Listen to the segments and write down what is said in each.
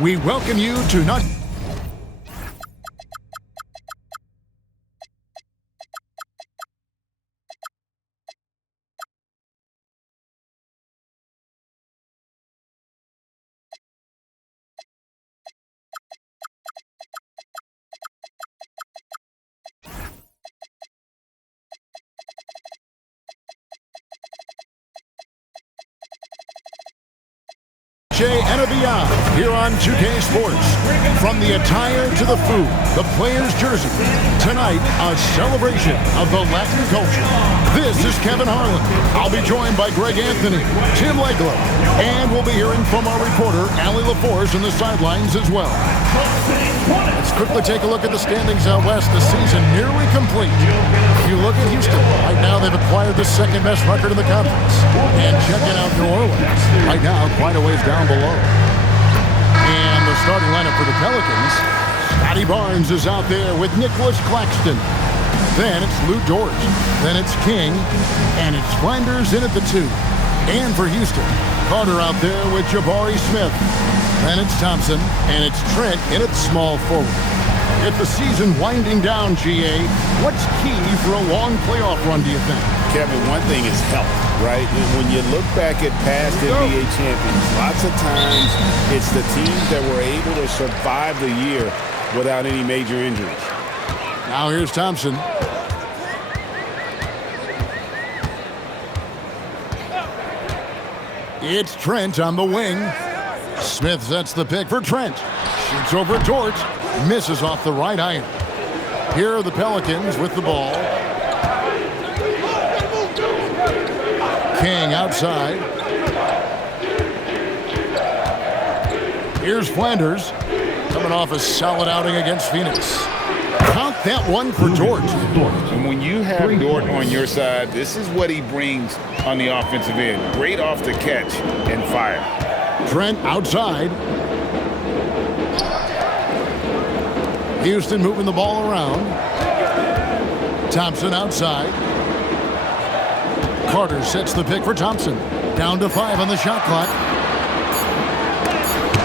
We welcome you to not... and beyond here on 2K Sports. From the attire to the food, the player's jersey. Tonight, a celebration of the Latin culture. This is Kevin Harlan. I'll be joined by Greg Anthony, Tim Legler, and we'll be hearing from our reporter, Allie LaForce, on the sidelines as well. Let's quickly take a look at the standings out west. The season nearly complete. If you look at Houston, right now they've acquired the second best record in the conference. And checking out New Orleans, right now quite a ways down below. And the starting lineup for the Pelicans, Scotty Barnes is out there with Nicholas Claxton. Then it's Lou Dort. Then it's King. And it's Flinders in at the 2. And for Houston, Carter out there with Jabari Smith. Then it's Thompson, and it's Trent in its small forward. With the season winding down, GA, what's key for a long playoff run, do you think? Kevin, one thing is health, right? When you look back at past NBA champions, lots of times it's the teams that were able to survive the year without any major injuries. Now here's Thompson. It's Trent on the wing. Smith sets the pick for Trent. Shoots over Dort. Misses off the right iron. Here are the Pelicans with the ball. King outside. Here's Flanders. Coming off a solid outing against Phoenix. Count that one for Dort. And when you have Dort on your side, this is what he brings on the offensive end. Great off the catch and fire. Trent outside. Houston moving the ball around. Thompson outside. Carter sets the pick for Thompson. Down to 5 on the shot clock.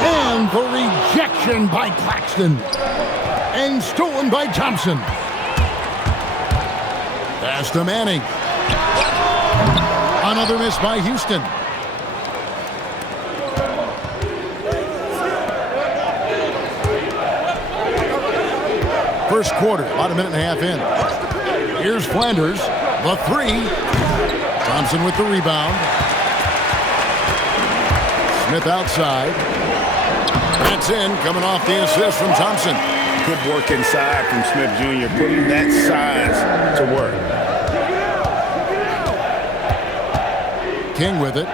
And the rejection by Claxton. And stolen by Thompson. Pass to Manning. Another miss by Houston. First quarter, about a minute and a half in. Here's Flanders, the 3. Thompson with the rebound. Smith outside. That's in, coming off the assist from Thompson. Good work inside from Smith Jr., putting that size to work. King with it.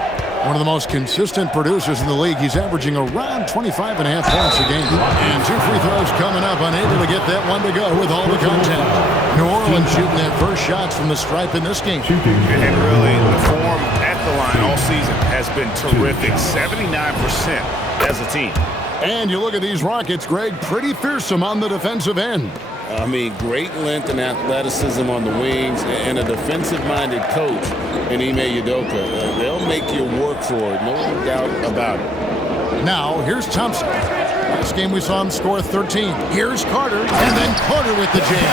One of the most consistent producers in the league. He's averaging around 25.5 points a game. And 2 free throws coming up, unable to get that one to go with all the contact. New Orleans shooting their first shots from the stripe in this game. And really, the form at the line all season has been terrific. 79% as a team. And you look at these Rockets, Greg, pretty fearsome on the defensive end. I mean, great length and athleticism on the wings, and a defensive-minded coach in Ime Udoka. They'll make you work for it, no doubt about it. Now, here's Thompson. Last game we saw him score 13. Here's Carter, and then Carter with the jam.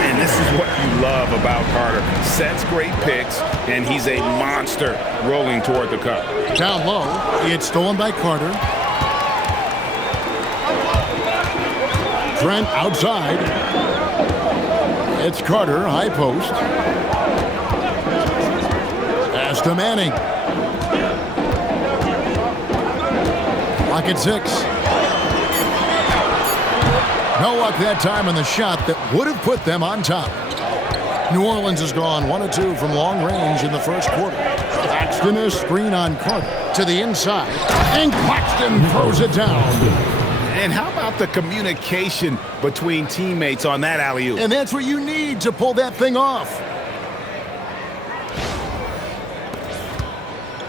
And this is what you love about Carter. Sets great picks, and he's a monster rolling toward the cup. Down low, it's stolen by Carter. Trent outside. It's Carter, high post. Pass to Manning. Clock at 6. No luck that time on the shot that would have put them on top. New Orleans has gone 1 of 2 from long range in the first quarter. Claxton a screen on Carter to the inside. And Claxton throws it down. And how about the communication between teammates on that alley-oop? And that's what you need to pull that thing off.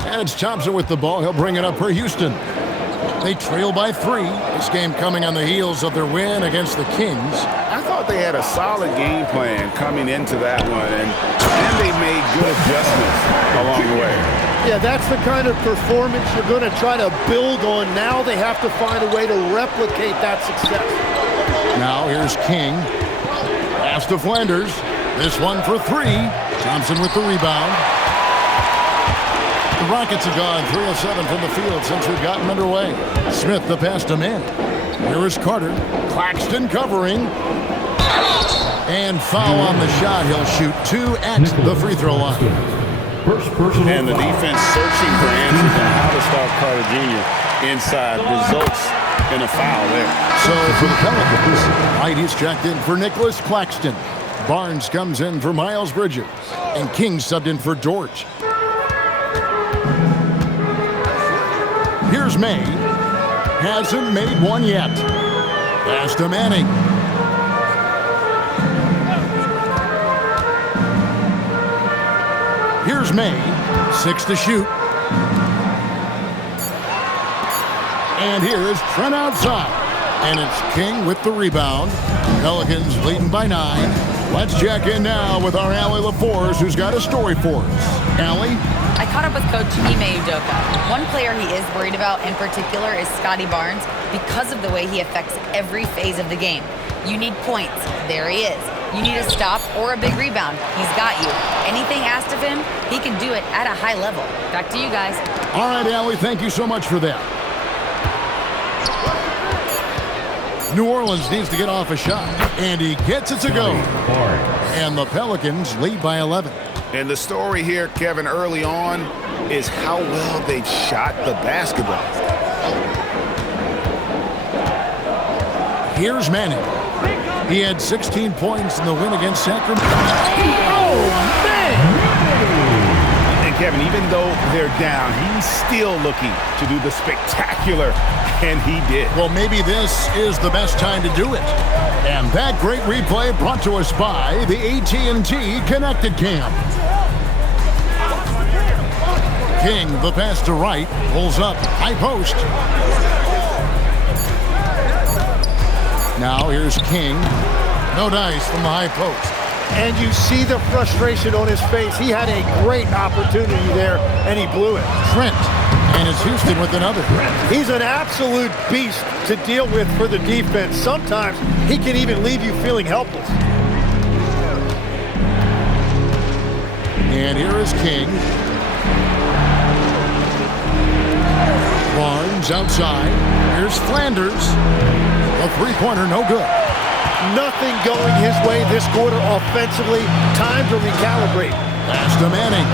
And it's Thompson with the ball. He'll bring it up for Houston. They trail by 3. This game coming on the heels of their win against the Kings. I thought they had a solid game plan coming into that one, and they made good adjustments along the way. Yeah, that's the kind of performance you're going to try to build on. Now they have to find a way to replicate that success. Now here's King. Pass to Flanders. This one for three. Thompson with the rebound. The Rockets have gone 3 of 7 from the field since we've gotten underway. Smith the pass to man. Here is Carter. Claxton covering. And foul on the shot. He'll shoot 2 at the free throw line. And the defense searching for answers on how to stop Carter Jr. inside results in a foul there. So for the Pelicans, White is checked in for Nicholas Claxton. Barnes comes in for Miles Bridges. And King subbed in for George. Here's May. Hasn't made one yet. Pass to Manning. Here's May. 6 to shoot. And here is Trent outside. And it's King with the rebound. Pelicans leading by 9. Let's check in now with our Allie LaForce, who's got a story for us. Allie? I caught up with Coach Ime Udoka. One player he is worried about in particular is Scotty Barnes because of the way he affects every phase of the game. You need points. There he is. You need a stop or a big rebound. He's got you. Anything asked of him, he can do it at a high level. Back to you guys. All right, Allie, thank you so much for that. New Orleans needs to get off a shot, and he gets it to go. And the Pelicans lead by 11. And the story here, Kevin, early on is how well they shot the basketball. Here's Manning. He had 16 points in the win against Sacramento. Oh, man! And Kevin, even though they're down, he's still looking to do the spectacular, and he did. Well, maybe this is the best time to do it. And that great replay brought to us by the AT&T Connected Cam. King, the pass to right, pulls up, high post. Now here's King. No dice from the high post. And you see the frustration on his face. He had a great opportunity there, and he blew it. Trent, and it's Houston with another. He's an absolute beast to deal with for the defense. Sometimes he can even leave you feeling helpless. And here is King. Barnes outside. Here's Flanders. A three-pointer, no good. Nothing going his way this quarter offensively. Time to recalibrate. Pass to Manning.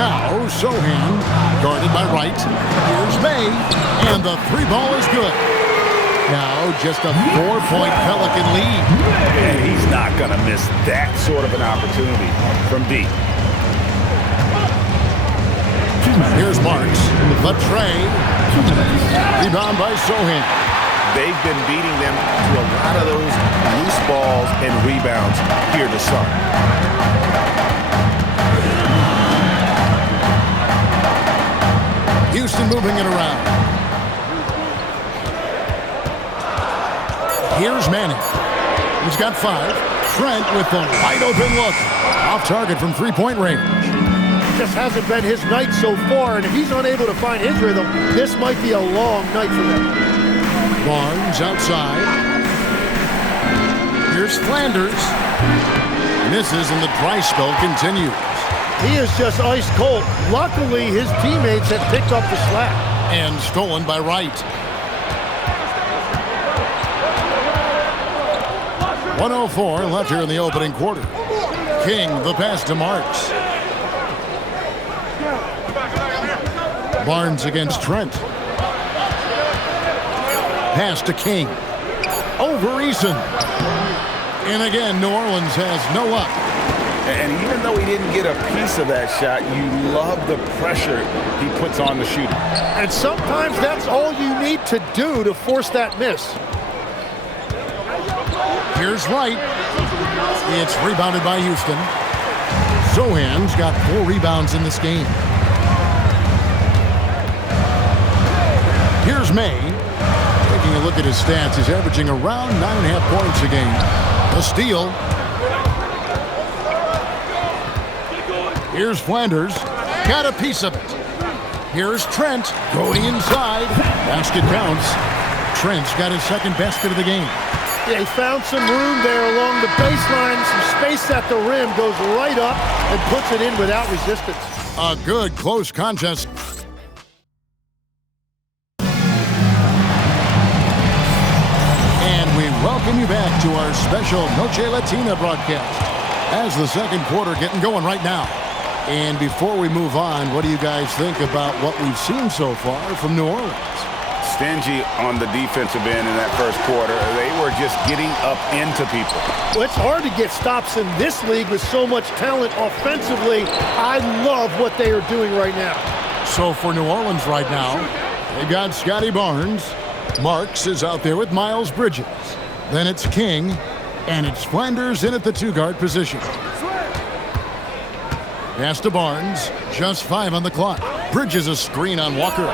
Now, Sohan, guarded by Wright. Here's May, and the three ball is good. Now, just a 4-point Pelican lead. And he's not going to miss that sort of an opportunity from deep. Here's Marks. The tray. Rebound by Sohan. They've been beating them to a lot of those loose balls and rebounds here to start. Houston moving it around. Here's Manning. He's got 5. Trent with the wide open look. Off target from three-point range. Just hasn't been his night so far, and if he's unable to find his rhythm, this might be a long night for them. Barnes outside. Here's Flanders. Misses, and the dry spell continues. He is just ice cold. Luckily, his teammates have picked up the slack. And stolen by Wright. 1:04 left here in the opening quarter. King, the pass to Marks. Barnes against Trent. Pass to King. Over Eason. And again, New Orleans has no luck. And even though he didn't get a piece of that shot, you love the pressure he puts on the shooter. And sometimes that's all you need to do to force that miss. Here's Wright. It's rebounded by Houston. Sohan's got 4 rebounds in this game. Here's May. Taking a look at his stats, he's averaging around 9.5 points a game. A steal. Here's Flanders. Got a piece of it. Here's Trent going inside. Basket counts. Trent's got his second basket of the game. Yeah, he found some room there along the baseline. Some space at the rim. Goes right up and puts it in without resistance. A good close contest. And we welcome you back to our special Noche Latina broadcast as the second quarter getting going right now. And before we move on, what do you guys think about what we've seen so far from New Orleans? Stingy on the defensive end in that first quarter. They were just getting up into people. Well, it's hard to get stops in this league with so much talent offensively. I love what they are doing right now. So for New Orleans right now, they've got Scotty Barnes. Marks is out there with Miles Bridges. Then it's King, and it's Flanders in at the two-guard position. Pass to Barnes, just 5 on the clock. Bridges a screen on Walker.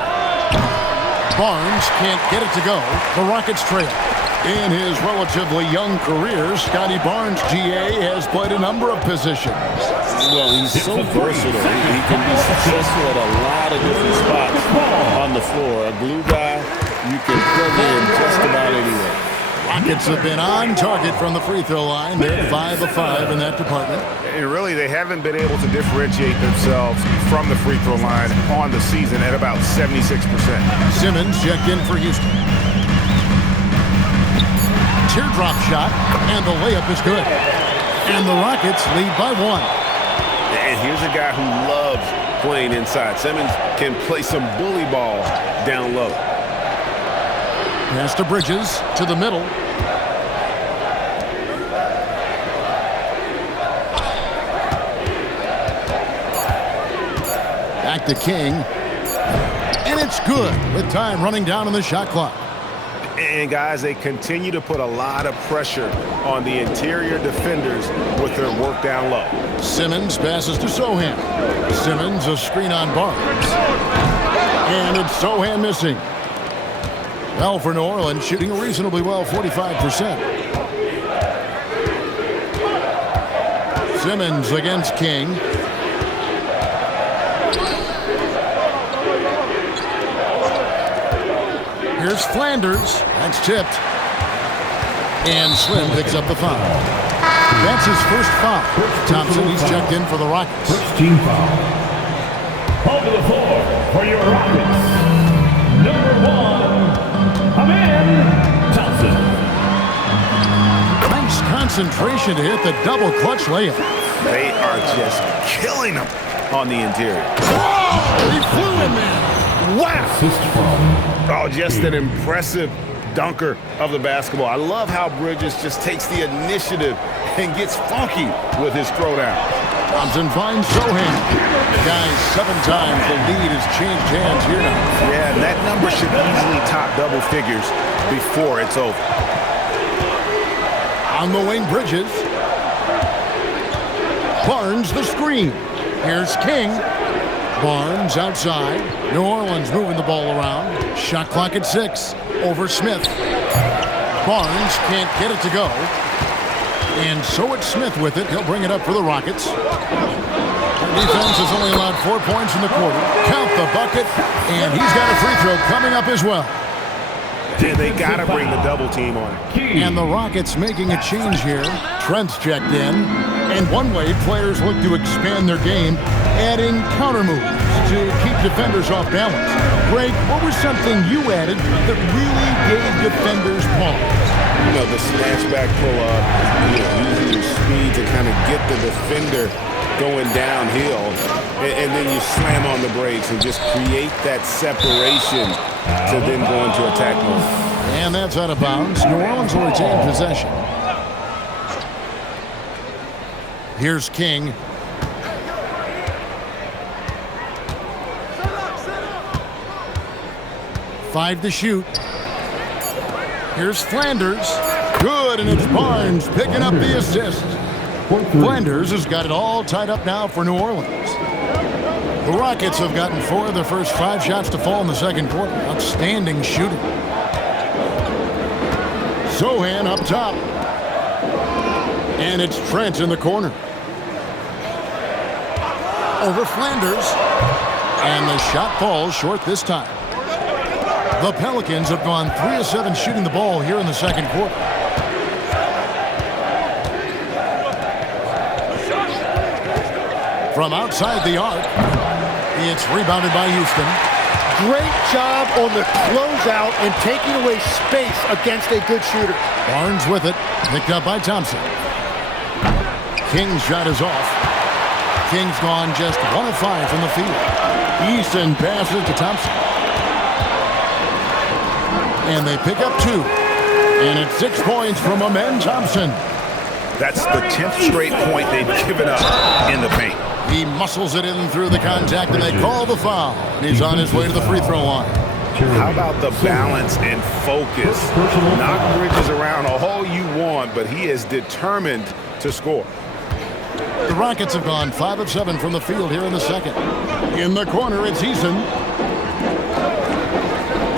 Barnes can't get it to go. The Rockets trail. In his relatively young career, Scotty Barnes, GA, has played a number of positions. Well, he's so versatile. He can be successful at a lot of different spots on the floor. A glue guy, you can plug in just about anywhere. Rockets have been on target from the free throw line. They're 5 of 5 in that department. And really, they haven't been able to differentiate themselves from the free throw line on the season at about 76%. Simmons checked in for Houston. Teardrop shot, and the layup is good. And the Rockets lead by 1. And here's a guy who loves playing inside. Simmons can play some bully ball down low. Pass to Bridges, to the middle. Back to King. And it's good with time running down on the shot clock. And guys, they continue to put a lot of pressure on the interior defenders with their work down low. Simmons passes to Sohan. Simmons a screen on Barnes. And it's Sohan missing. Well, for New Orleans, shooting reasonably well, 45%. Simmons against King. Here's Flanders. That's tipped. And Slim picks up the foul. That's his first foul. Thompson, he's checked in for the Rockets. First team foul. On to the floor for your Rockets. Number 1. Thompson. Nice concentration to hit the double clutch layup. They are just killing them on the interior. Whoa! He flew in there. Wow! Assist from. Oh, just an impressive dunker of the basketball. I love how Bridges just takes the initiative and gets funky with his throwdown. Thompson finds Sohan. Guys, 7 times the lead has changed hands here now. Yeah, that number should easily top double figures before it's over. On the wing, Bridges. Barnes the screen. Here's King. Barnes outside. New Orleans moving the ball around. Shot clock at 6. Over Smith. Barnes can't get it to go. And so it's Smith with it. He'll bring it up for the Rockets. The defense has only allowed 4 points in the quarter. Count the bucket. And he's got a free throw coming up as well. And they got to bring the double team on it. And the Rockets making a change here. Trent's checked in. And one way players look to expand their game, adding counter moves to keep defenders off balance. Greg, what was something you added that really gave defenders pause? You know, the snatch back pull-up, using your speed to kind of get the defender going downhill, and then you slam on the brakes and just create that separation to then go into attack mode. And that's out of bounds. New Orleans will retain possession. Here's King. Five to shoot. Here's Flanders. Good, and it's Barnes picking up the assist. Flanders has got it all tied up now for New Orleans. The Rockets have gotten 4 of their first 5 shots to fall in the second quarter. Outstanding shooting. Sohan up top. And it's Trent in the corner. Over Flanders. And the shot falls short this time. The Pelicans have gone 3 of 7 shooting the ball here in the second quarter. From outside the arc, it's rebounded by Houston. Great job on the closeout and taking away space against a good shooter. Barnes with it, picked up by Thompson. King's shot is off. King's gone just 1 of 5 from the field. Easton passes to Thompson. And they pick up 2. And it's 6 points from Amen Thompson. That's the 10th straight point they've given up in the paint. He muscles it in through the contact, and they call the foul. And he's on his way to the free throw line. How about the balance and focus? Knock Bridges around all you want, but he is determined to score. The Rockets have gone 5 of 7 from the field here in the second. In the corner, it's Eason.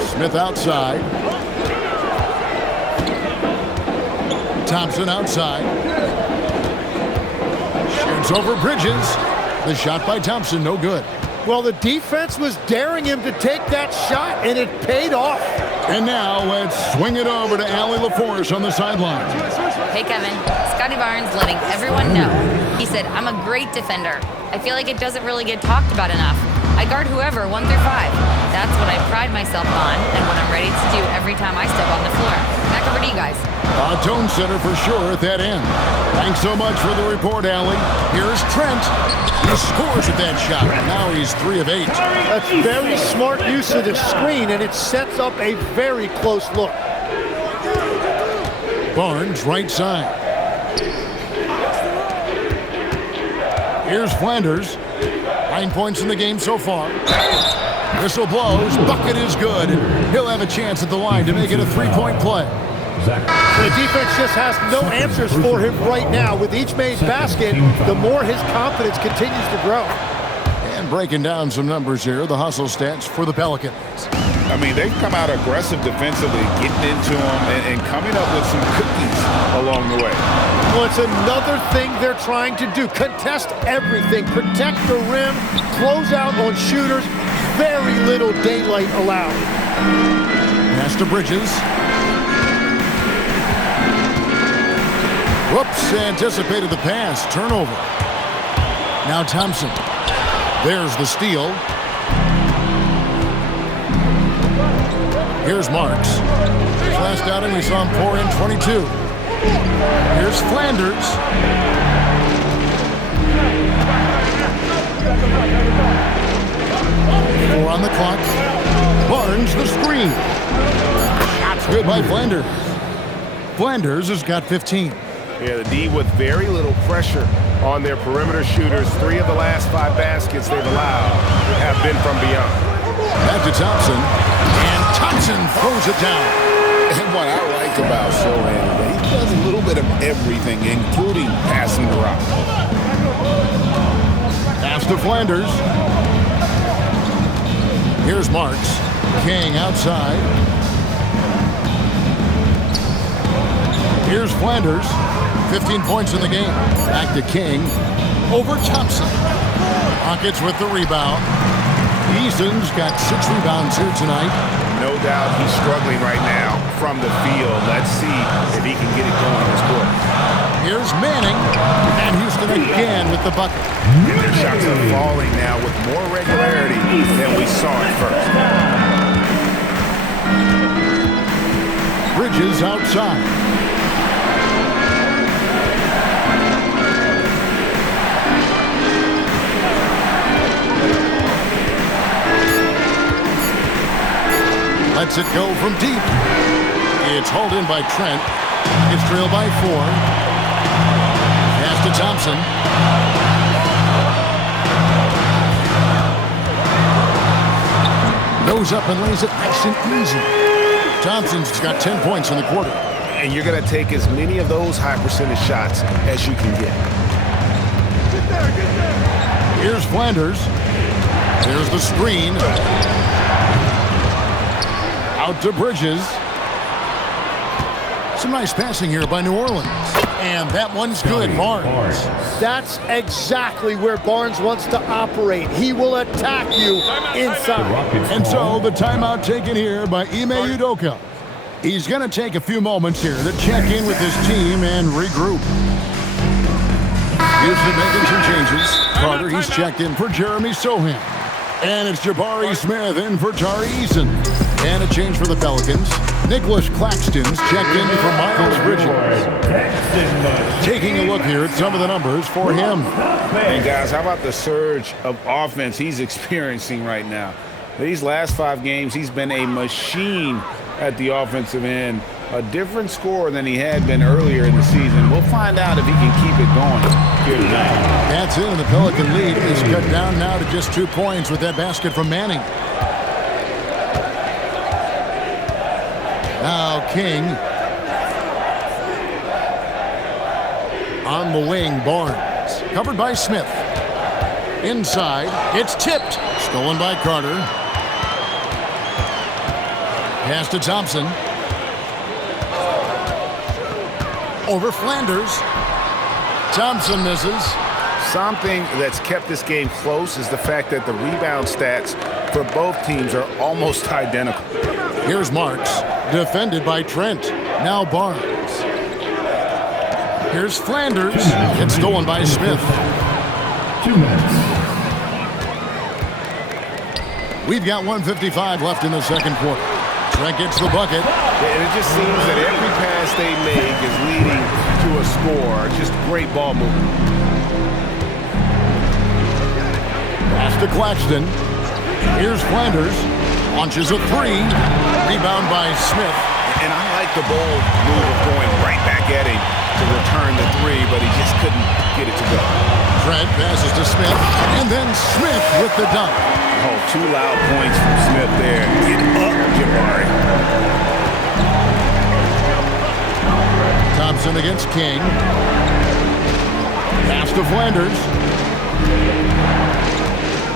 Smith outside. Thompson outside. Shoots over Bridges. The shot by Thompson, no good. Well, the defense was daring him to take that shot, and it paid off. And now let's swing it over to Allie LaForce on the sideline. Hey, Kevin. Scotty Barnes letting everyone know. He said, I'm a great defender. I feel like it doesn't really get talked about enough. I guard whoever, 1 through 5. That's what I pride myself on and what I'm ready to do every time I step on the floor. Back over to you guys. A tone setter for sure at that end. Thanks so much for the report, Allie. Here's Trent. He scores at that shot. Now he's 3 of 8. That's very smart use of the screen, and it sets up a very close look. Barnes, right side. Here's Flanders. 9 points in the game so far. Whistle blows. Bucket is good. He'll have a chance at the line to make it a 3-point play. The defense just has no answers for him right now. With each made basket, the more his confidence continues to grow. And breaking down some numbers here, the hustle stats for the Pelicans. I mean, they've come out aggressive defensively, getting into them and coming up with some cookies along the way. Well, it's another thing they're trying to do. Contest everything. Protect the rim. Close out on shooters. Very little daylight allowed. Pass to Bridges. Whoops, anticipated the pass. Turnover. Now Thompson. There's the steal. Here's Marks. His last outing, we saw him pour in 22. Here's Flanders. Four on the clock. Barnes the screen. Shot's good by Flanders. Flanders has got 15. Yeah, the D with very little pressure on their perimeter shooters. 3 of the last 5 baskets they've allowed have been from beyond. Back to Thompson. And Thompson throws it down. And what I like about Sohan, he does a little bit of everything, including passing the rock. Pass to Flanders. Here's Marks. King outside. Here's Flanders. 15 points in the game. Back to King. Over Thompson. Rockets with the rebound. Easton's got 6 rebounds here tonight. No doubt he's struggling right now from the field. Let's see if he can get it going this quarter. Here's Manning. And Houston again with the bucket. Their shots are falling now with more regularity than we saw at first. Bridges outside. Lets it go from deep. It's hauled in by Trent. It's trailed by 4. Pass to Thompson. Goes up and lays it nice and easy. Thompson's got 10 points in the quarter. And you're going to take as many of those high percentage shots as you can get. Here's Flanders. There's the screen. Out to Bridges. Some nice passing here by New Orleans. And that one's good, Barnes. That's exactly where Barnes wants to operate. He will attack you inside. And so the timeout taken here by Ime Udoka. He's going to take a few moments here to check in with his team and regroup. Houston making some changes. Carter, he's checked in for Jeremy Sohan. And it's Jabari Smith in for Tari Eason. And a change for the Pelicans. Nicholas Claxton's checked in for Miles Bridges. Taking a look here at some of the numbers for him. And guys, how about the surge of offense he's experiencing right now? These last 5 games, he's been a machine at the offensive end. A different scorer than he had been earlier in the season. We'll find out if he can keep it going here tonight. That's it, and the Pelican lead is cut down now to just 2 points with that basket from Manning. Now King. On the wing, Barnes. Covered by Smith. Inside, it's tipped. Stolen by Carter. Pass to Thompson. Over Flanders. Thompson misses. Something that's kept this game close is the fact that the rebound stats for both teams are almost identical. Here's Marks, defended by Trent. Now Barnes. Here's Flanders. It's stolen by Smith. 2 minutes. We've got 1:55 left in the second quarter. Trent gets the bucket. And it just seems that every pass they make is leading to a score. Just great ball movement. Pass to Claxton. Here's Flanders. Launches a 3. Rebound by Smith. And I like the bold move of going right back at him to return the 3, but he just couldn't get it to go. Trent passes to Smith. And then Smith with the dunk. Oh, 2 loud points from Smith there. Get up, Jabari. Thompson against King. Pass to Flanders.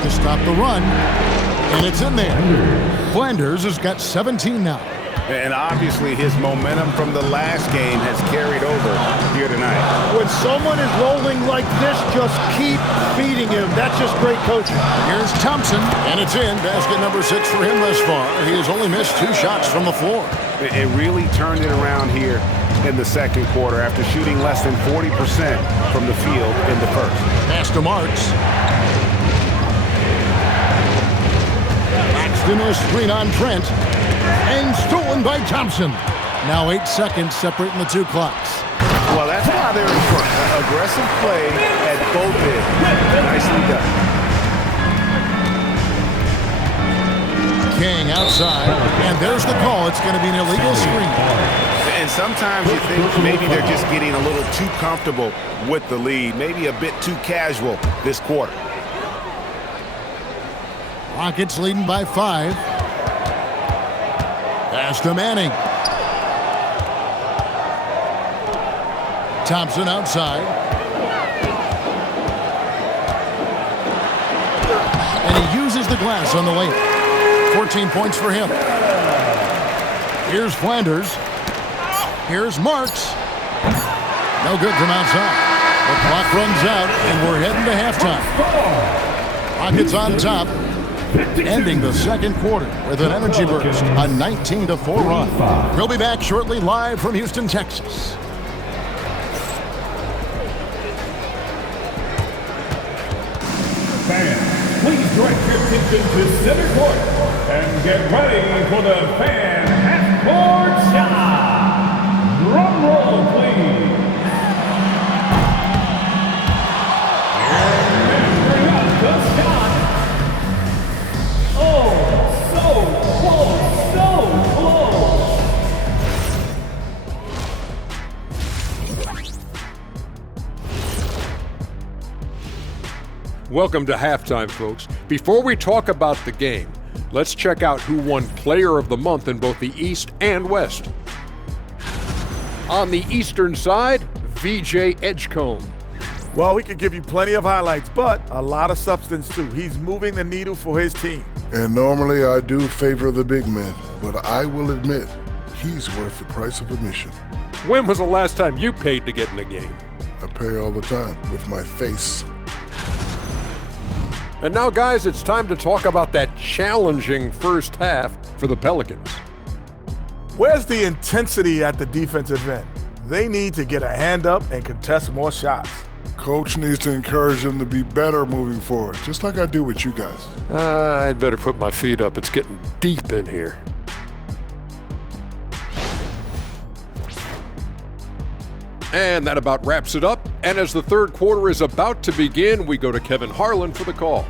To stop the run. And it's in there. Flanders has got 17 now. And obviously his momentum from the last game has carried over here tonight. When someone is rolling like this, just keep feeding him. That's just great coaching. Here's Thompson, and it's in. Basket number 6 for him thus far. He has only missed 2 shots from the floor. It really turned it around here in the second quarter after shooting less than 40% from the field in the first. Pass to Marks. Paxton a screen on Trent. And stolen by Thompson. Now 8 seconds separating the 2 clocks. Well, that's why they're in front. Aggressive play at both ends. Nicely done. King outside. And there's the call. It's going to be an illegal screen. And sometimes you think maybe they're just getting a little too comfortable with the lead. Maybe a bit too casual this quarter. Rockets leading by 5. Pass to Manning. Thompson outside. And he uses the glass on the layup. 14 points for him. Here's Flanders. Here's Marks. No good from outside. The clock runs out, and we're heading to halftime. Rockets on top. Ending the second quarter with an energy burst, a 19-4 run. We'll be back shortly live from Houston, Texas. Fans, please direct your attention to center court and get ready for the fan half-court shot. Drum roll, please. And measuring up the shot. Oh, so close. Welcome to halftime, folks. Before we talk about the game, let's check out who won Player of the Month in both the East and West. On the Eastern side, VJ Edgecombe. Well, he could give you plenty of highlights, but a lot of substance too. He's moving the needle for his team. And normally I do favor the big man, but I will admit he's worth the price of admission. When was the last time you paid to get in a game? I pay all the time with my face. And now, guys, it's time to talk about that challenging first half for the Pelicans. Where's the intensity at the defensive end? They need to get a hand up and contest more shots. Coach needs to encourage them to be better moving forward, just like I do with you guys. I'd better put my feet up. It's getting deep in here. And that about wraps it up. And as the third quarter is about to begin, we go to Kevin Harlan for the call.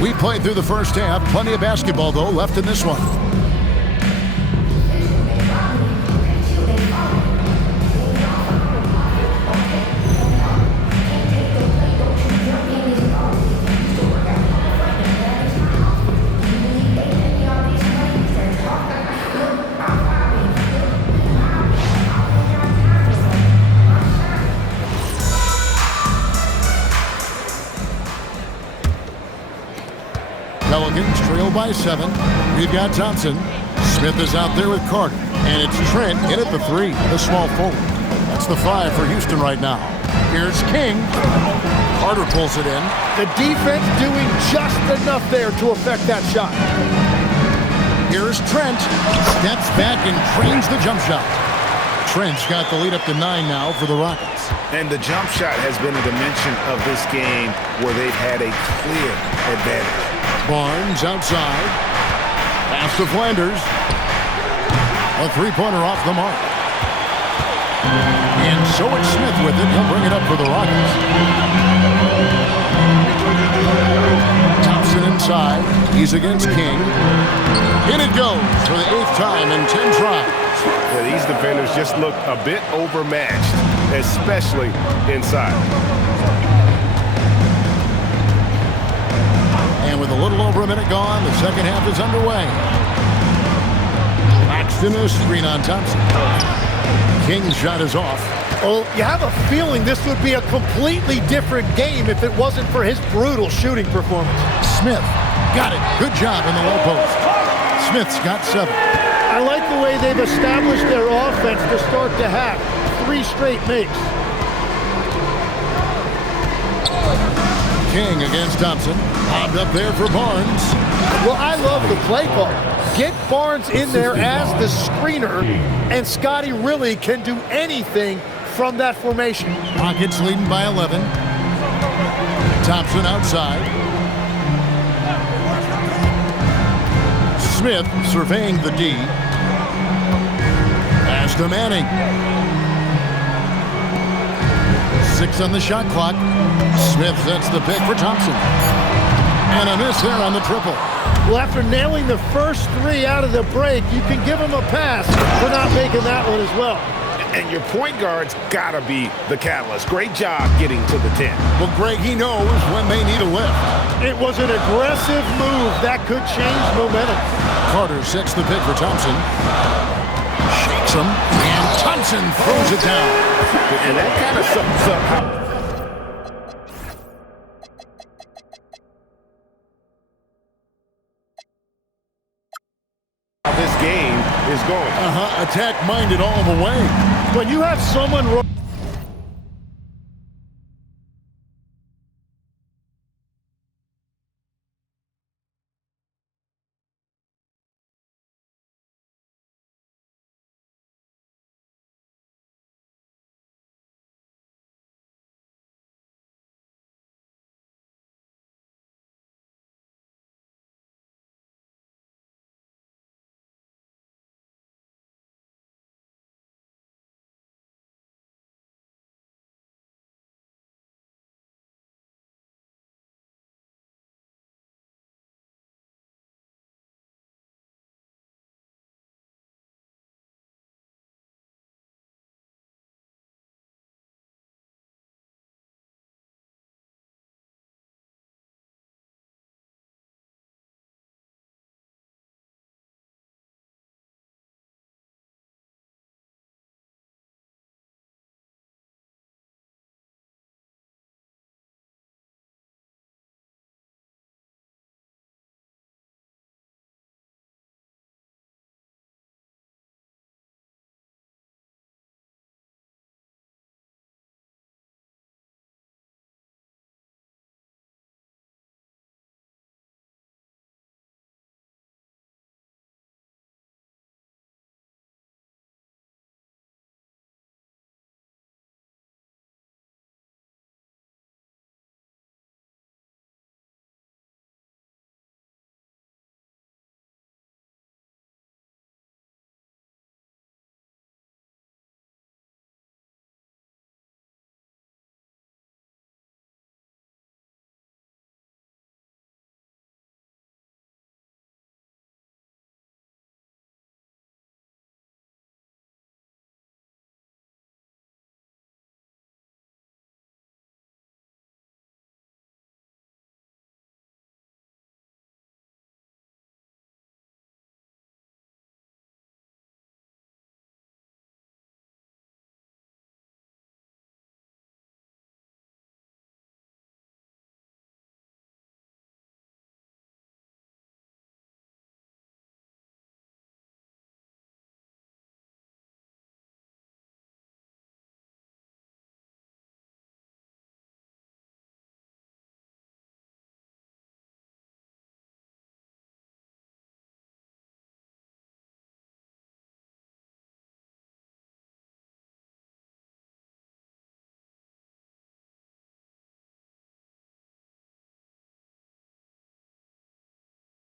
We played through the first half. Plenty of basketball, though, left in this one. Pelicans trail by 7. We've got Thompson. Smith is out there with Carter. And it's Trent in at the 3, the small forward. That's the 5 for Houston right now. Here's King. Carter pulls it in. The defense doing just enough there to affect that shot. Here's Trent. Steps back and trains the jump shot. Trent's got the lead up to 9 now for the Rockets. And the jump shot has been a dimension of this game where they've had a clear advantage. Barnes outside. Pass to Flanders. A three-pointer off the mark. And so it's Smith with it. He'll bring it up for the Rockets. Thompson inside. He's against King. In it goes for the 8th time in 10 tries. Yeah, these defenders just look a bit overmatched, especially inside. And with a little over a minute gone, the second half is underway. Paxton a screen on Thompson. King's shot is off. Oh, you have a feeling this would be a completely different game if it wasn't for his brutal shooting performance. Smith got it. Good job in the low post. Smith's got 7. I like the way they've established their offense to start the half. 3 straight makes. King against Thompson. Bobbed up there for Barnes. Well, I love the play call. Get Barnes in there as the screener, and Scotty really can do anything from that formation. Rockets leading by 11. Thompson outside. Smith surveying the D. Pass to Manning. 6 on the shot clock. Smith sets the pick for Thompson. And a miss there on the triple. Well, after nailing the first 3 out of the break, you can give him a pass for not making that one as well. And your point guard's got to be the catalyst. Great job getting to the 10. Well, Greg, he knows when they need a lift. It was an aggressive move that could change momentum. Carter sets the pick for Thompson. Shakes him, and Thompson throws it down. And that kind of sums up how this game is going. Attack-minded all the way. When you have someone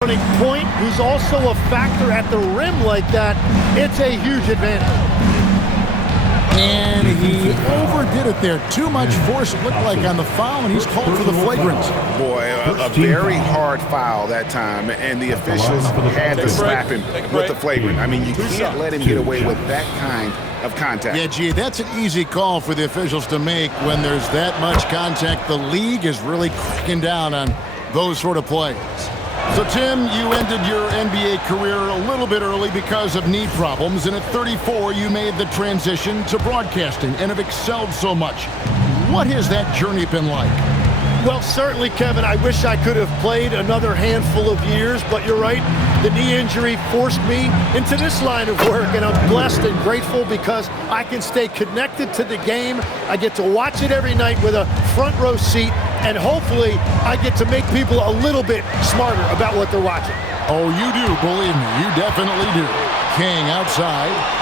running point, who's also a factor at the rim like that, it's a huge advantage. And he overdid it there. Too much force, it looked like, on the foul, and he's called for the flagrant. Boy, a very hard foul that time, and the officials had to slap him with the flagrant. I mean, you can't let him get away with that kind of contact. Yeah, gee, that's an easy call for the officials to make when there's that much contact. The league is really cracking down on those sort of plays. So, Tim, you ended your NBA career a little bit early because of knee problems, and at 34, you made the transition to broadcasting and have excelled so much. What has that journey been like? Well, certainly, Kevin, I wish I could have played another handful of years, but you're right. The knee injury forced me into this line of work, and I'm blessed and grateful because I can stay connected to the game. I get to watch it every night with a front row seat, and hopefully I get to make people a little bit smarter about what they're watching. Oh, you do, believe me. You definitely do. King outside.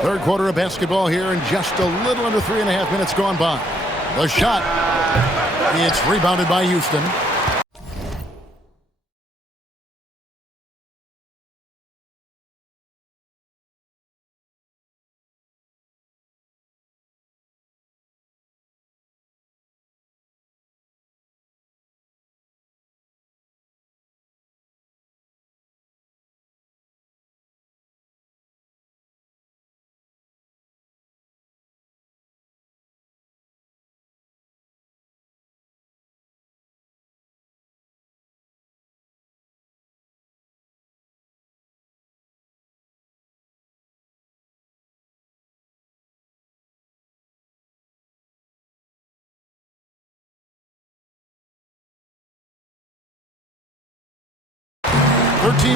Third quarter of basketball here, and just a little under 3.5 minutes gone by. The shot, it's rebounded by Houston.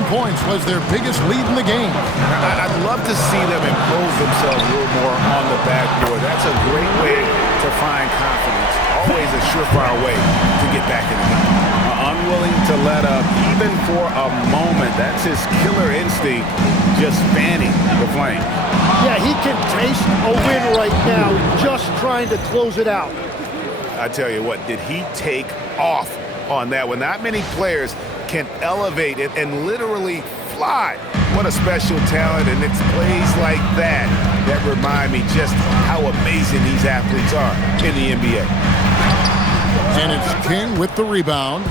Points was their biggest lead in the game. I'd love to see them impose themselves a little more on the backboard. That's a great way to find confidence. Always a surefire way to get back in the game. Unwilling to let up even for a moment. That's his killer instinct, just fanning the flame. Yeah, he can taste a win right now, just trying to close it out. I tell you what, did he take off on that one? Not many players can elevate it and literally fly. What a special talent, and it's plays like that that remind me just how amazing these athletes are in the NBA. And it's King with the rebound.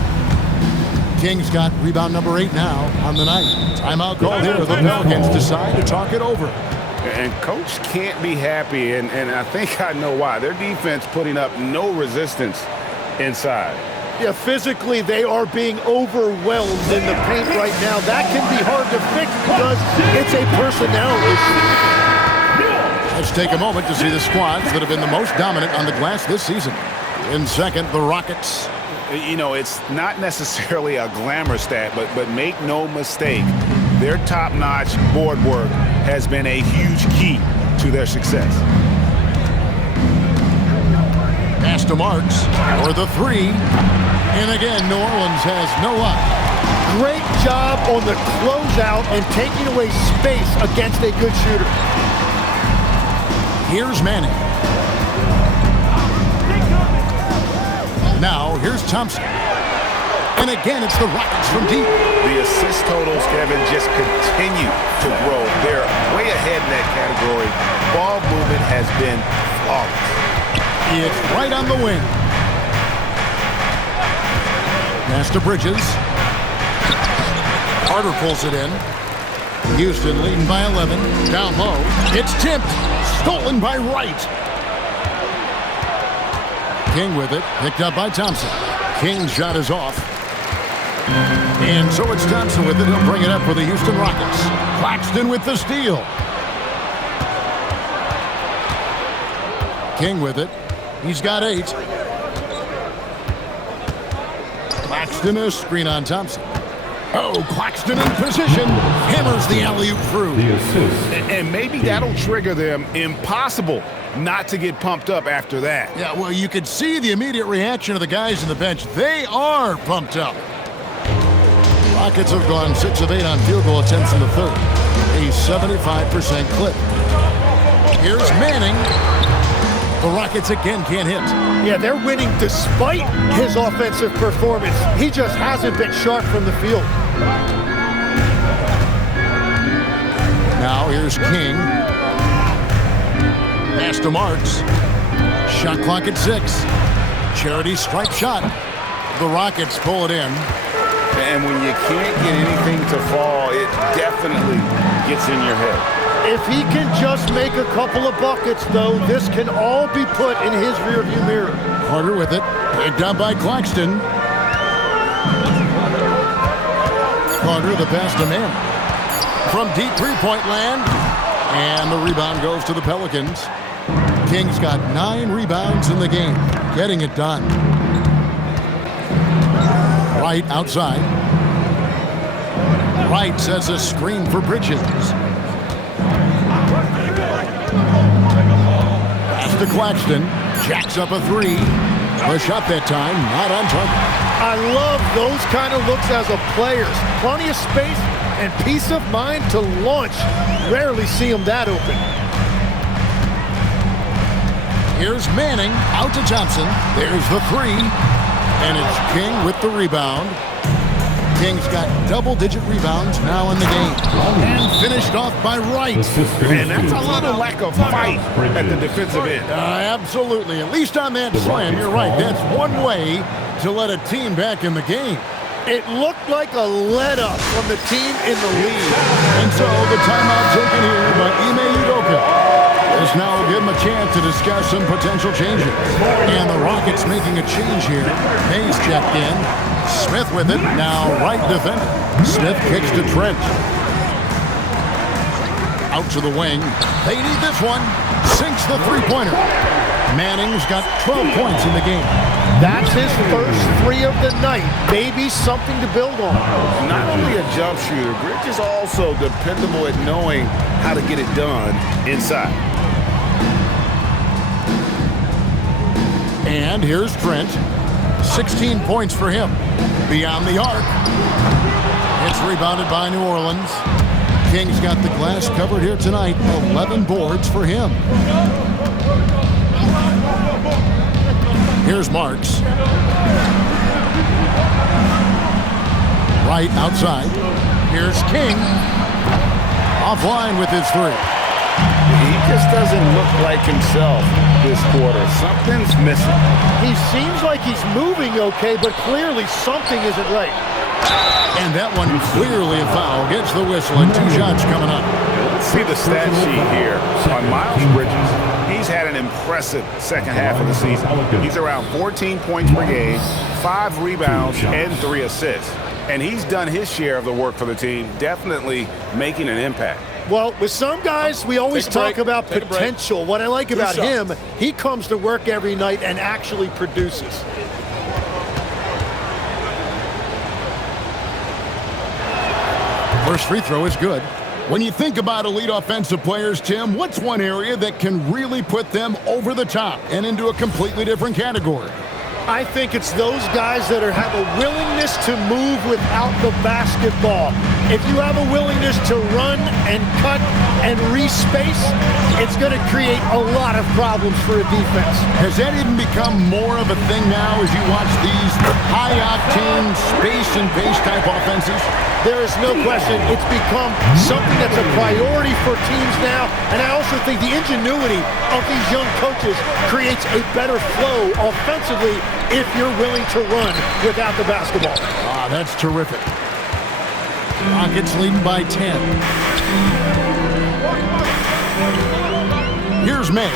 King's got rebound number 8 now on the night. Timeout call here. The Pelicans decide to talk it over. And Coach can't be happy, and I think I know why. Their defense putting up no resistance inside. Yeah, physically, they are being overwhelmed in the paint right now. That can be hard to fix because it's a personnel issue. Let's take a moment to see the squads that have been the most dominant on the glass this season. In second, the Rockets. You know, it's not necessarily a glamour stat, but make no mistake, their top-notch board work has been a huge key to their success. Pass to Marks for the 3. And again, New Orleans has no luck. Great job on the closeout and taking away space against a good shooter. Here's Manning. Now, here's Thompson. And again, it's the Rockets from deep. The assist totals, Kevin, just continue to grow. They're way ahead in that category. Ball movement has been flawless. It's right on the wing. Pass to Bridges. Carter pulls it in. Houston leading by 11. Down low. It's tipped. Stolen by Wright. King with it. Picked up by Thompson. King's shot is off. And so it's Thompson with it. He'll bring it up for the Houston Rockets. Claxton with the steal. King with it. He's got 8. Claxton, a screen on Thompson. Oh, Claxton in position. Hammers the alley-oop through. And maybe that'll trigger them. Impossible not to get pumped up after that. Yeah, well, you could see the immediate reaction of the guys on the bench. They are pumped up. Rockets have gone 6 of 8 on field goal attempts in the third. A 75% clip. Here's Manning. The Rockets again can't hit. Yeah, they're winning despite his offensive performance. He just hasn't been sharp from the field. Now here's King. Pass to Marks. Shot clock at 6. Charity stripe shot. The Rockets pull it in. And when you can't get anything to fall, it definitely gets in your head. If he can just make a couple of buckets, though, this can all be put in his rearview mirror. Carter with it. Picked up by Claxton. Carter the pass to Manning. From deep three-point land. And the rebound goes to the Pelicans. King's got 9 rebounds in the game. Getting it done. Wright outside. Wright sets a screen for Bridges. Pass to Claxton. Jacks up a 3. A shot that time, not on target. I love those kind of looks as a player. Plenty of space and peace of mind to launch. Rarely see him that open. Here's Manning out to Thompson. There's the 3. And it's King with the rebound. King's got double-digit rebounds now in the game. And finished off by Wright. And that's a little lack of fight at the defensive end. Absolutely. At least on that slam, you're right. That's one way to let a team back in the game. It looked like a let-up from the team in the lead. And so the timeout taken here by Ime Udoka. This now will give him a chance to discuss some potential changes. And the Rockets making a change here. Hayes checked in. Smith with it. Now right defender. Smith kicks to Trent. Out to the wing. They need this one. Sinks the three-pointer. Manning's got 12 points in the game. That's his first 3 of the night. Maybe something to build on. Not only a jump shooter, Bridge is also dependable at knowing how to get it done inside. And here's Trent. 16 points for him. Beyond the arc. It's rebounded by New Orleans. King's got the glass covered here tonight. 11 boards for him. Here's Marks. Right outside. Here's King. Offline with his 3. He just doesn't look like himself this quarter. Something's missing. He seems like he's moving okay, but clearly something isn't right. And that one clearly a foul. Gets the whistle and 2 shots coming up. Let's see the stat sheet here on Miles Bridges. He's had an impressive second half of the season. He's around 14 points per game, 5 rebounds, and 3 assists. And he's done his share of the work for the team, definitely making an impact. Well, with some guys, we always talk about potential. What I like about him, he comes to work every night and actually produces. First free throw is good. When you think about elite offensive players, Tim, what's one area that can really put them over the top and into a completely different category? I think it's those guys that have a willingness to move without the basketball. If you have a willingness to run and cut and respace, it's going to create a lot of problems for a defense. Has that even become more of a thing now as you watch these high-octane space and pace type offenses? There is no question it's become something that's a priority for teams now, and I also think the ingenuity of these young coaches creates a better flow offensively if you're willing to run without the basketball. Ah, that's terrific. Rockets leading by 10. Here's May.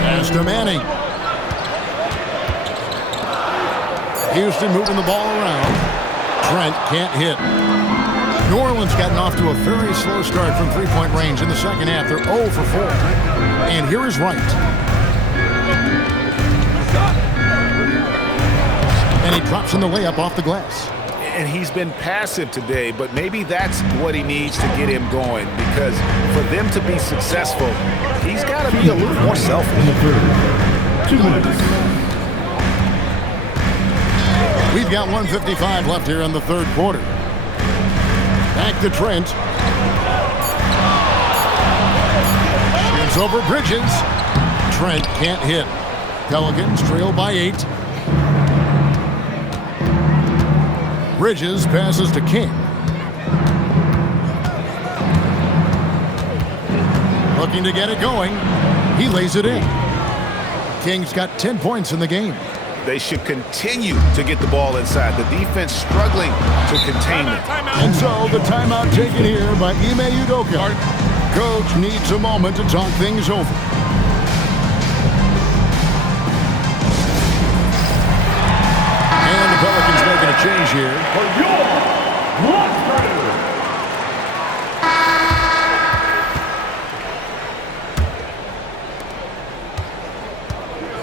Pass to Manning. Houston moving the ball around. Trent can't hit. New Orleans gotten off to a very slow start from three-point range in the second half. They're 0 for 4. And here is Wright. And he drops in the layup off the glass. And he's been passive today, but maybe that's what he needs to get him going, because for them to be successful, he's got to be a little more selfish. 2 minutes. We've got 1:55 left here in the third quarter. Back to Trent. Fires over Bridges. Trent can't hit. Pelicans trail by 8. Bridges passes to King. Looking to get it going. He lays it in. King's got 10 points in the game. They should continue to get the ball inside. The defense struggling to contain them. And so the timeout taken here by Ime Udoka. Coach needs a moment to talk things over. And the Pelicans making a change here. For your blood pressure.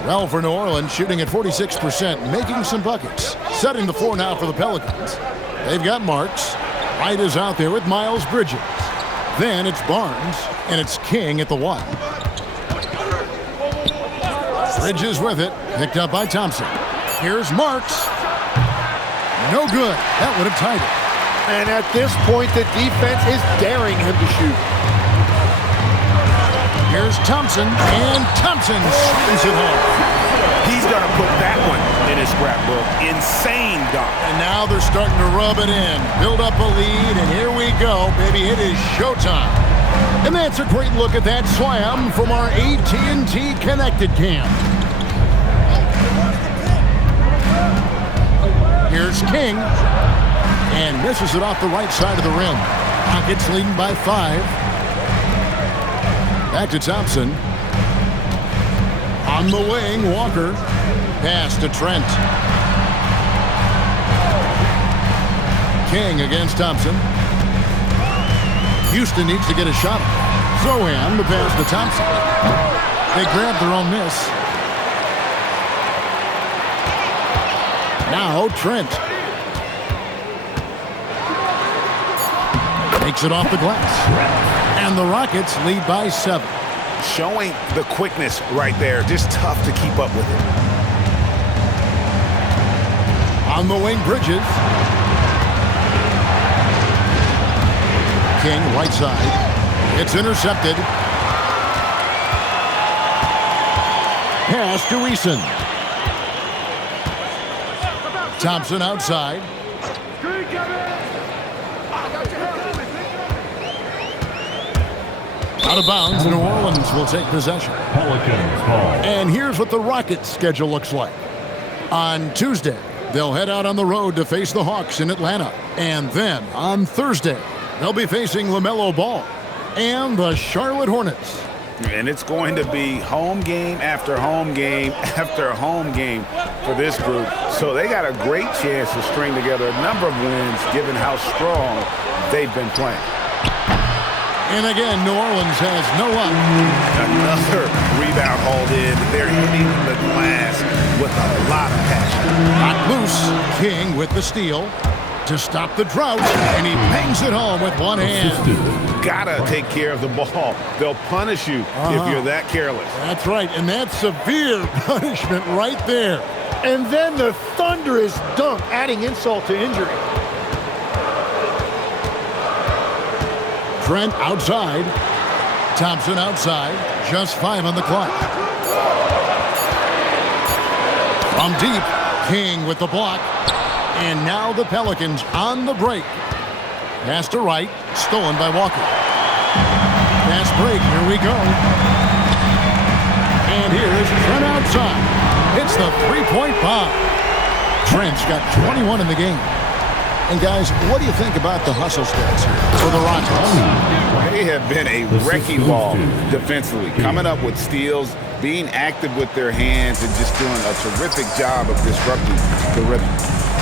Well, for New Orleans, shooting at 46%, making some buckets. Setting the floor now for the Pelicans. They've got Marks. Wright is out there with Miles Bridges. Then it's Barnes, and it's King at the 1. Bridges with it, picked up by Thompson. Here's Marks. No good. That would have tied it. And at this point, the defense is daring him to shoot. Here's Thompson, and Thompson swings it home. He's going to put that one in his scrapbook. Insane dunk. And now they're starting to rub it in. Build up a lead, and here we go, baby. It is showtime. And that's a great look at that slam from our AT&T Connected Cam. Here's King, and misses it off the right side of the rim. Rockets leading by 5. Back to Thompson. On the wing, Walker. Pass to Trent. King against Thompson. Houston needs to get a shot. Zohan, the pass to Thompson. They grab their own miss. Now Trent. Takes it off the glass. And the Rockets lead by 7. Showing the quickness right there. Just tough to keep up with it. On the wing, Bridges. King, right side. It's intercepted. Pass to Eason. Thompson outside. Out of bounds, New Orleans will take possession. Pelicans ball. And here's what the Rockets' schedule looks like. On Tuesday, they'll head out on the road to face the Hawks in Atlanta. And then on Thursday, they'll be facing LaMelo Ball and the Charlotte Hornets. And it's going to be home game after home game after home game for this group. So they got a great chance to string together a number of wins given how strong they've been playing. And again, New Orleans has no luck. Another rebound hauled in. They're hitting the glass with a lot of passion. Not loose. King with the steal to stop the drought, and he bangs it home with one hand. Gotta take care of the ball. They'll punish you if you're that careless. That's right, and that's severe punishment right there. And then the thunderous dunk, adding insult to injury. Trent outside. Thompson outside. Just 5 on the clock. From deep, King with the block. And now the Pelicans on the break. Pass to Wright, stolen by Walker. Pass break, here we go. And here's Trent outside. Hits the three-point bomb. Trent's got 21 in the game. And guys, what do you think about the hustle stats here for the Rockets? They have been a wrecking ball defensively, coming up with steals, being active with their hands, and just doing a terrific job of disrupting the rhythm.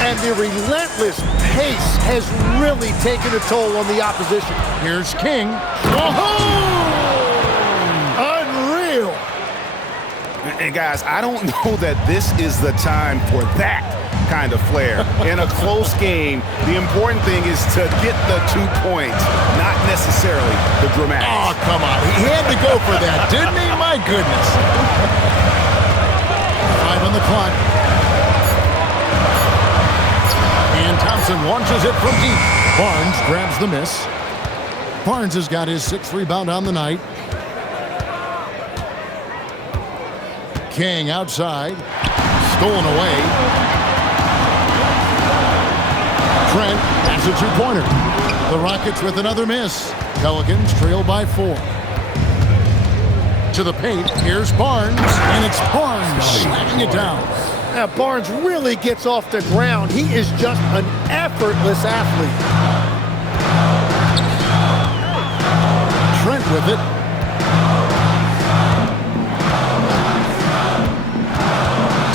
And the relentless pace has really taken a toll on the opposition. Here's King. Unreal. And guys, I don't know that this is the time for that kind of flair. In a close game, the important thing is to get the 2 points, not necessarily the dramatics. Oh, come on. He had to go for that, didn't he? My goodness. 5 on the clock. And Thompson launches it from deep. Barnes grabs the miss. Barnes has got his 6th rebound on the night. King outside. Stolen away. Trent has a two-pointer. The Rockets with another miss. Pelicans trail by 4. To the paint. Here's Barnes. And it's Barnes slamming it down. Now, Barnes really gets off the ground. He is just an effortless athlete. Trent with it.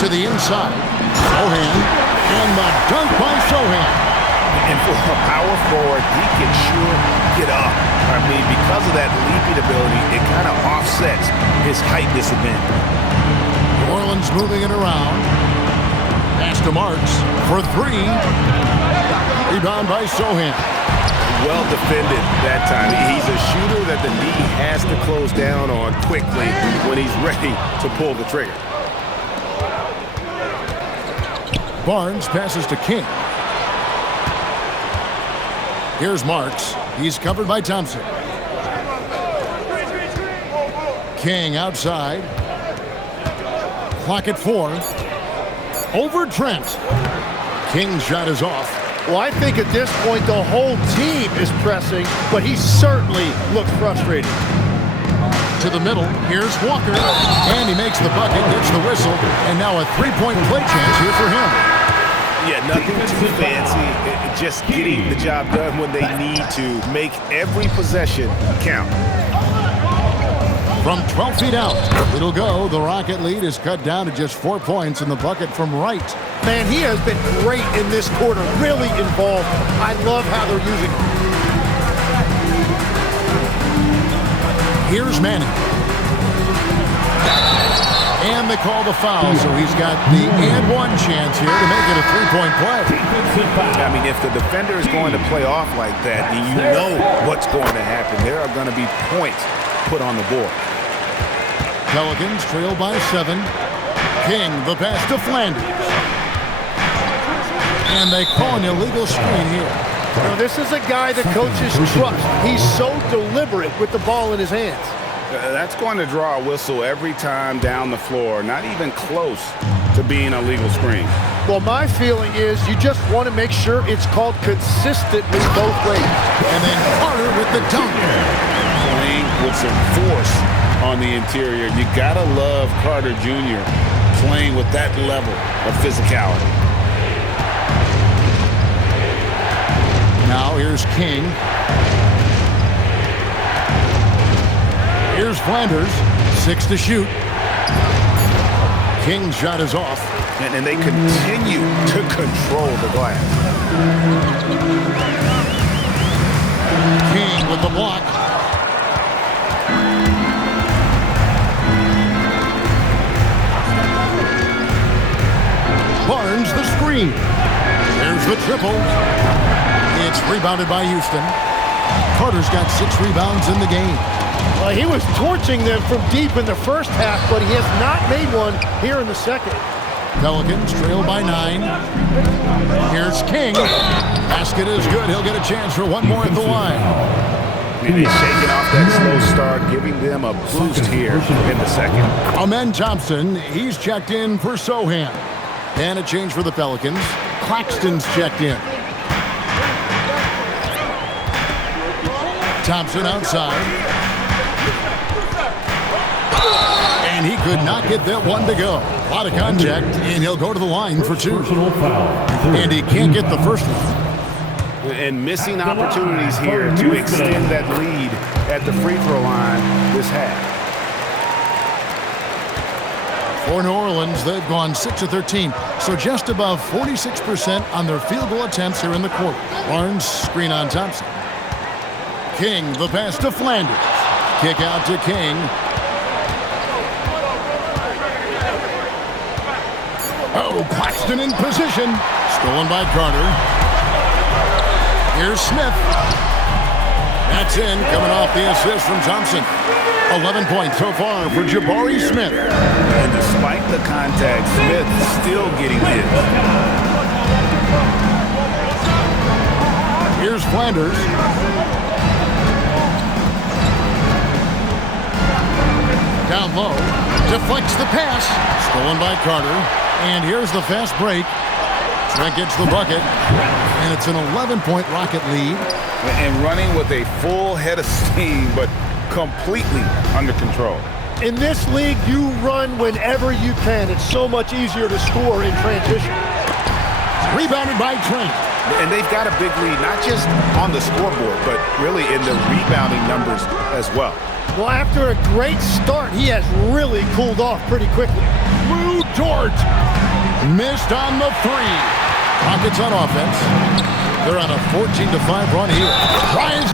To the inside. Sohan. And the dunk by Sohan. And for a power forward, he can sure get up. I mean, because of that leaping ability, it kind of offsets his height disadvantage. New Orleans moving it around. Pass to Marks for 3. Rebound by Sohan. Well defended that time. He's a shooter that the D has to close down on quickly when he's ready to pull the trigger. Barnes passes to King. Here's Marks. He's covered by Thompson. King outside. Clock at 4. Over Trent. King's shot is off. Well, I think at this point the whole team is pressing, but he certainly looked frustrated. To the middle. Here's Walker. And he makes the bucket, gets the whistle, and now a three-point play chance here for him. Yeah, nothing too fancy. Just getting the job done when they need to. Make every possession count. From 12 feet out, it'll go. The Rocket lead is cut down to just 4 points in the bucket from Wright. Man, he has been great in this quarter, really involved. I love how they're using him. Here's Manning. And they call the foul, so he's got the and-one chance here to make it a three-point play. I mean, if the defender is going to play off like that, then you know what's going to happen. There are going to be points put on the board. Pelicans trail by 7. King, the pass to Flanders. And they call an illegal screen here. Now, this is a guy the coaches trust. He's so deliberate with the ball in his hands. That's going to draw a whistle every time down the floor. Not even close to being a legal screen. Well, my feeling is you just want to make sure it's called consistently both ways. And then Carter with the dunk. Playing with some force on the interior. You got to love Carter Jr. playing with that level of physicality. Now here's King. Here's Flanders, 6 to shoot. King's shot is off. And they continue to control the glass. King with the block. Barnes the screen. There's the triple. It's rebounded by Houston. Carter's got 6 rebounds in the game. Well, he was torching them from deep in the first half, but he has not made one here in the second. Pelicans trail by 9. Here's King. Basket is good. He'll get a chance for one more at the line. He's shaking off that slow start, giving them a boost here in the second. Amen Thompson, he's checked in for Sohan. And a change for the Pelicans. Claxton's checked in. Thompson outside. And he could not get that one to go. A lot of contact, and he'll go to the line for 2. And he can't get the first one. And missing opportunities here to extend that lead at the free throw line this half. For New Orleans, they've gone 6 of 13, so just above 46% on their field goal attempts here in the quarter. Barnes, screen on Thompson. King, the pass to Flanders. Kick out to King. Oh, Claxton in position. Stolen by Carter. Here's Smith. That's in, coming off the assist from Thompson. 11 points so far for Jabari Smith. And despite the contact, Smith still getting hit. Here's Flanders. Down low. Deflects the pass. Stolen by Carter. And here's the fast break. Trent gets the bucket. And it's an 11-point Rocket lead. And running with a full head of steam, but completely under control. In this league, you run whenever you can. It's so much easier to score in transition. Rebounded by Trent. And they've got a big lead, not just on the scoreboard, but really in the rebounding numbers as well. Well, after a great start, he has really cooled off pretty quickly. Lou Dort. Missed on the three. Rockets on offense. They're on a 14-5 run here. Ryan's